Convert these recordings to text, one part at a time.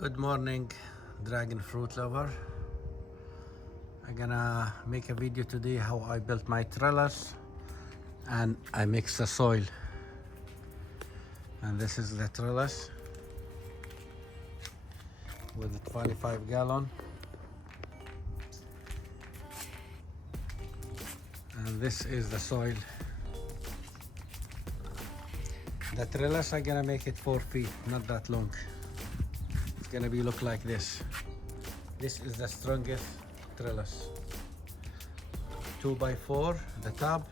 Good morning, dragon fruit lover. I'm gonna make a video today how I built my trellis and I mix the soil. And this is the trellis with a 25 gallon. And this is the soil. The trellis, I'm gonna make it 4 feet, not that long. It's gonna be look like this. This is the strongest trellis. 2 by 4 the top,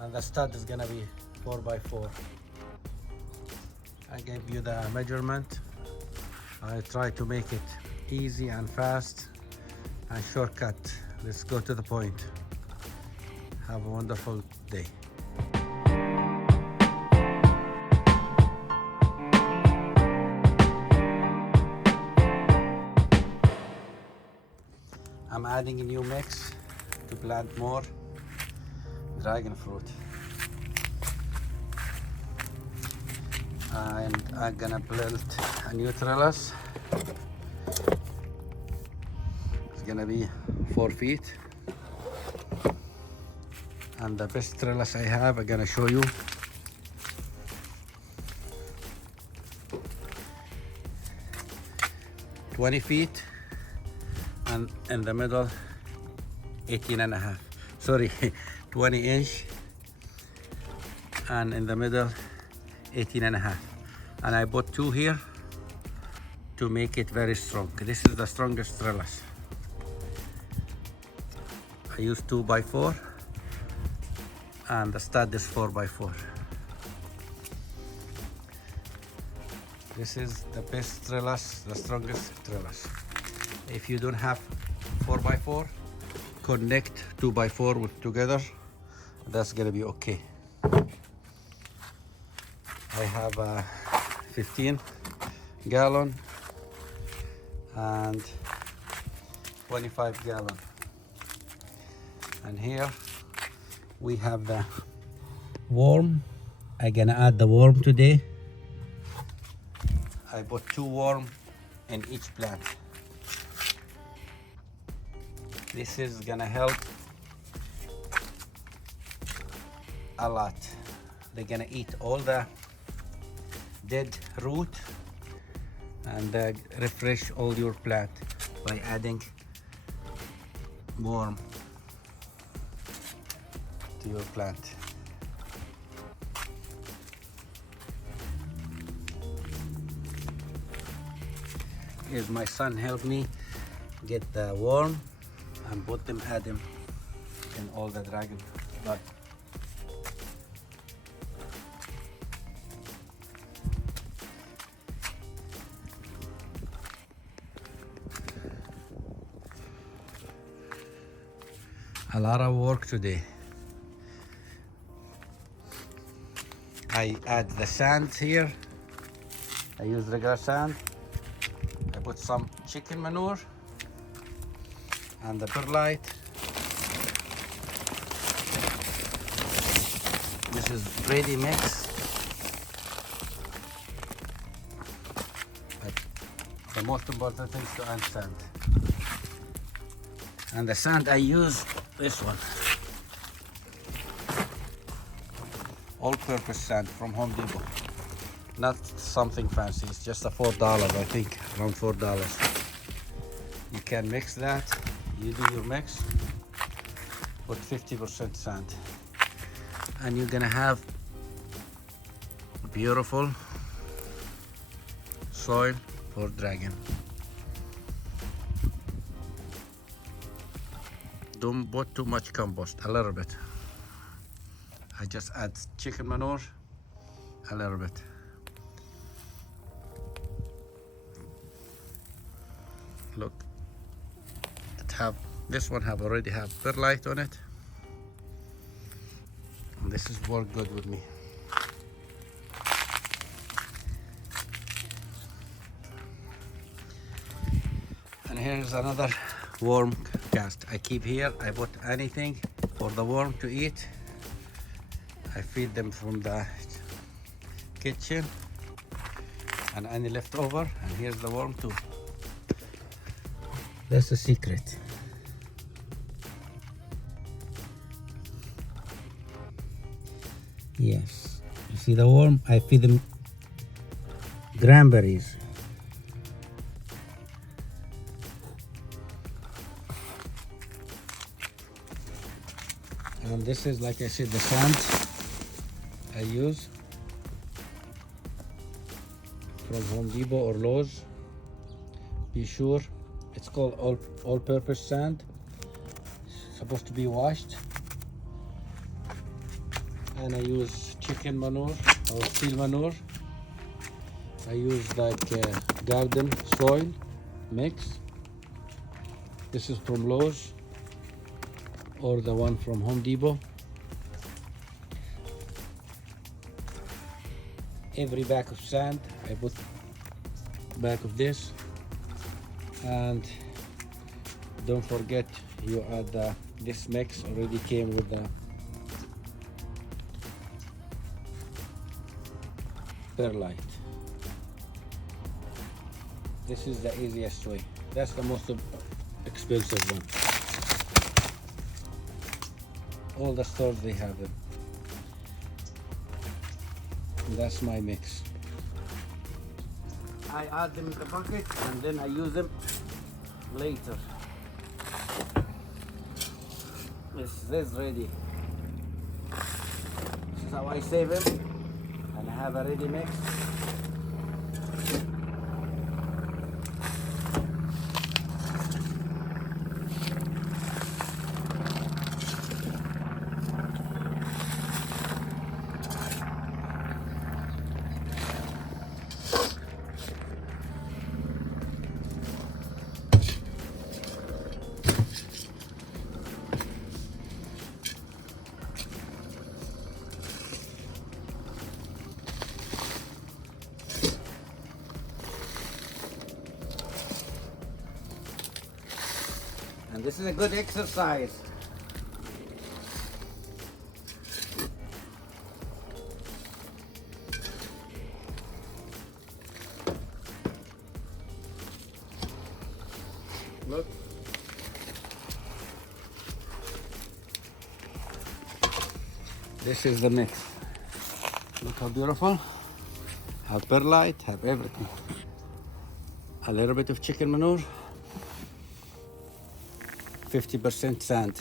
and the stud is gonna be 4 by 4. I gave you the measurement. I try to make it easy and fast and shortcut. Let's go to the point. Have a wonderful day. I'm adding a new mix to plant more dragon fruit. And I'm gonna build a new trellis. It's gonna be 4 feet. And the best trellis I have, I'm gonna show you. "20 feet, and in the middle 18.5. Sorry, 20 inch, and in the middle 18.5. And I bought 2 here to make it very strong. This is the strongest trellis. I use 2 by 4, and the stud is 4 by 4. This is the best trellis, the strongest trellis. If you don't have 4 by 4, connect 2 by 4 with together. That's gonna be okay. I have a 15 gallon and 25 gallon. And here we have the worm. I'm gonna add the worm today. I put 2 worm in each plant. This is gonna help a lot. They're gonna eat all the dead root and refresh all your plant by adding worm to your plant. Here's my son help me get the worm and put them, add them in all the dragon bud. A lot of work today. I add the sand here. I use regular sand. I put some chicken manure and the perlite. This is ready mix. But the most important thing is to add sand. And the sand I use this one. All-purpose sand from Home Depot. Not something fancy, it's just a $4, I think, around $4. You can mix that. You do your mix, put 50% sand, and you're gonna have beautiful soil for dragon. Don't put too much compost, a little bit. I just add chicken manure, a little bit. Look, this one already have perlite on it, and this is work good with me. And here's another worm cast I keep here. I put anything for the worm to eat. I feed them from the kitchen. and any leftover, and here's the worm too. That's the secret. Yes, you see the worm? I feed them cranberries. And this is, like I said, the sand I use from Home Depot or Lowe's. Be sure it's called all-purpose sand. It's supposed to be washed. And I use chicken manure or steel manure. I use like garden soil mix. This is from Lowe's or the one from Home Depot. Every bag of sand, I put bag of this, and don't forget you add this mix already came with the perlite. This is the easiest way. That's the most expensive one. All the stores they have them. That's my mix. I add them in the bucket and then I use them later. This is ready. This is how I save them, and I have a ready mix. And this is a good exercise. Look. This is the mix. Look how beautiful. Have perlite, have everything. A little bit of chicken manure. 50% sand.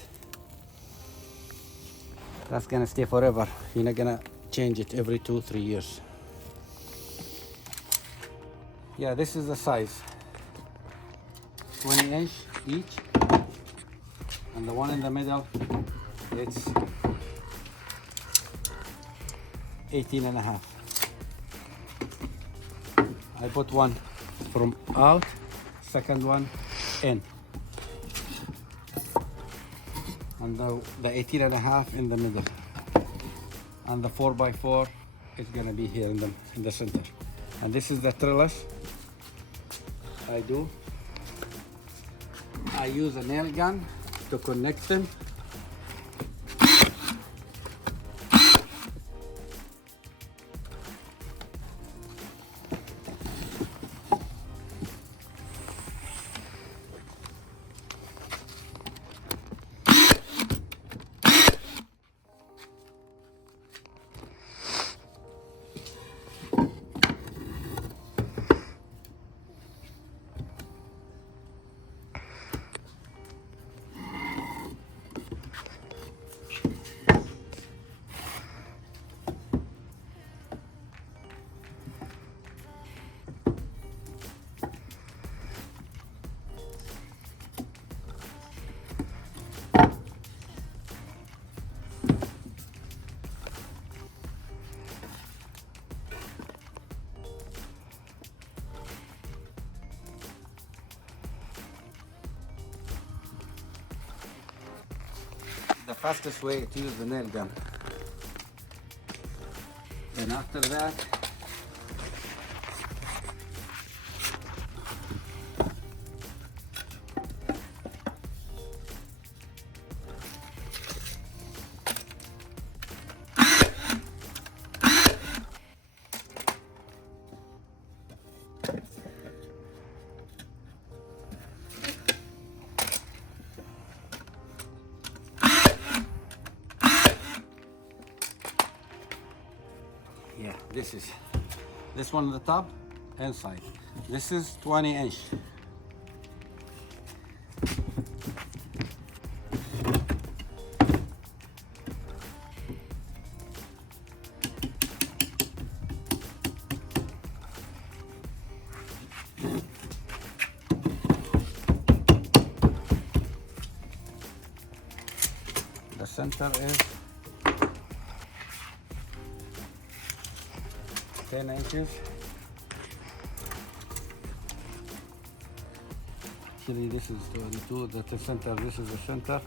That's gonna stay forever. You're not gonna change it every 2-3 years. Yeah, this is the size. 20 inch each. And the one in the middle, it's 18.5. I put one from out, second one in. And the 18.5 in the middle, and the 4x4 is gonna be here in the center. And this is the trellis I do. I use a nail gun to connect them. The fastest way to use the nail gun. Then after that, this one on the top inside. This is 20 inch. The center is 10 inches. Actually, this is 22. That's the center. This is the center.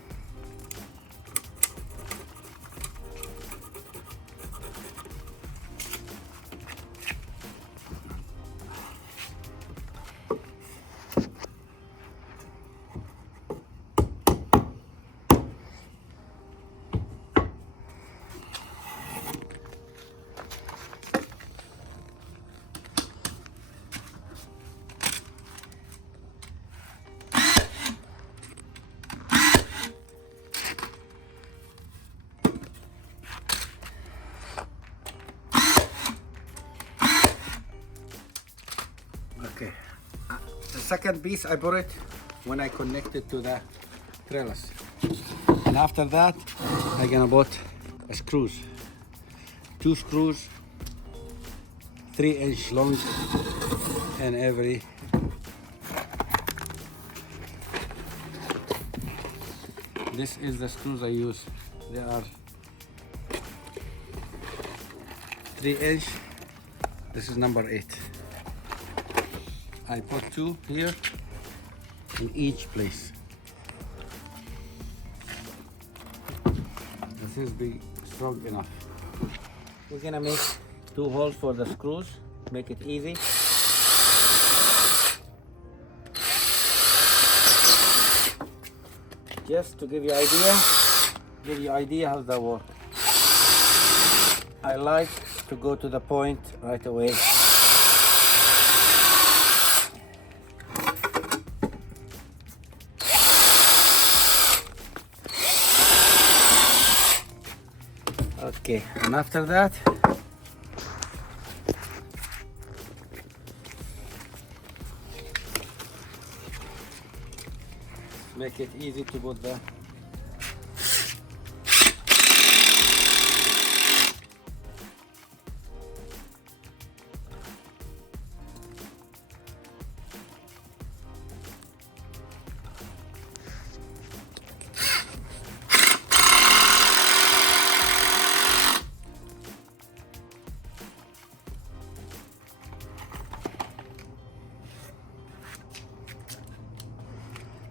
Okay, the second piece I put it when I connect it to the trellis, and after that I'm gonna put screws, 2 screws 3 inch long in every this is the screws I use. They are 3 inch. This is number 8. I put 2 here in each place. This is be strong enough. We're gonna make 2 holes for the screws, make it easy. Just to give you idea how that works. I like to go to the point right away. Okay, and after that, make it easy to put the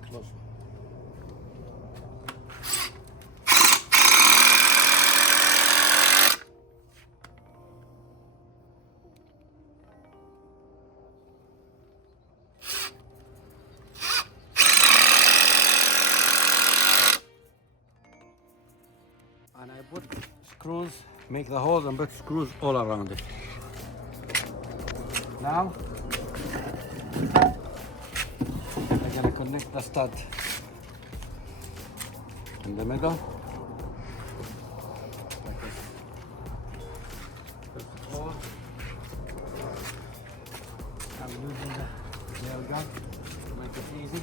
close. And I put screws, make the holes and put screws all around it. Now I'm gonna connect the stud in the middle. Like this. First of all, I'm using the nail gun to make it easy.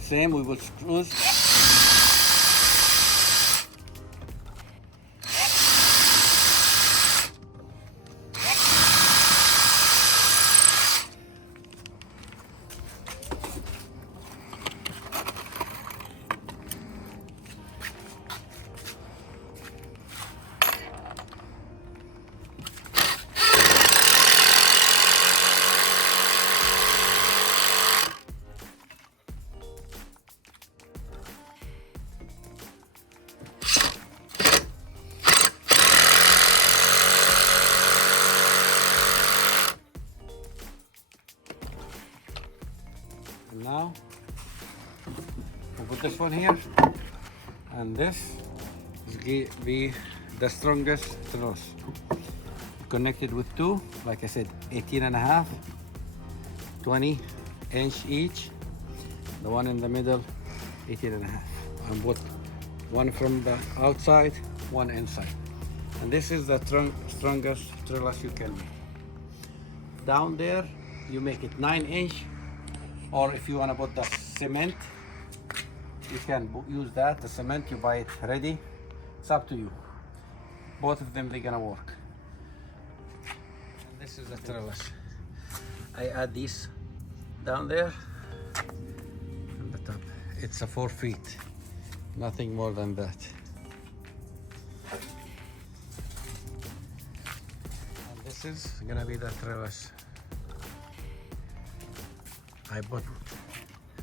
Same, we put screws. And now we'll put this one here, and this is be the strongest truss. connected with two, like I said, 18 and a half, 20 inch each. The one in the middle, 18 and a half. And put one from the outside, one inside. And this is the strongest trellis you can make. Down there, you make it 9 inch, or if you want to put the cement, you can use that. The cement, you buy it ready. It's up to you. Both of them, they're gonna work. And this is the trellis. I add these down there on the top. It's a 4 feet, nothing more than that. And this is gonna be the trellis. I put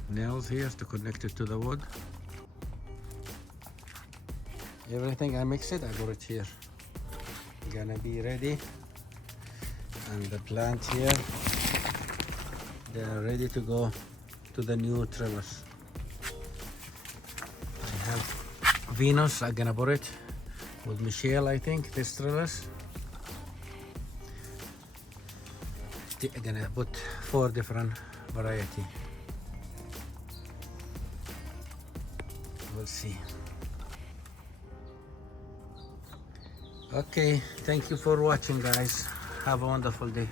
nails here to connect it to the wood. Everything I mix it, I put it here. Gonna be ready. And the plant here, they're ready to go to the new trellis. I have Venus, I'm gonna put it with Michelle, I think, this trellis. I'm gonna put 4 different variety. We'll see. Okay, thank you for watching, guys. Have a wonderful day.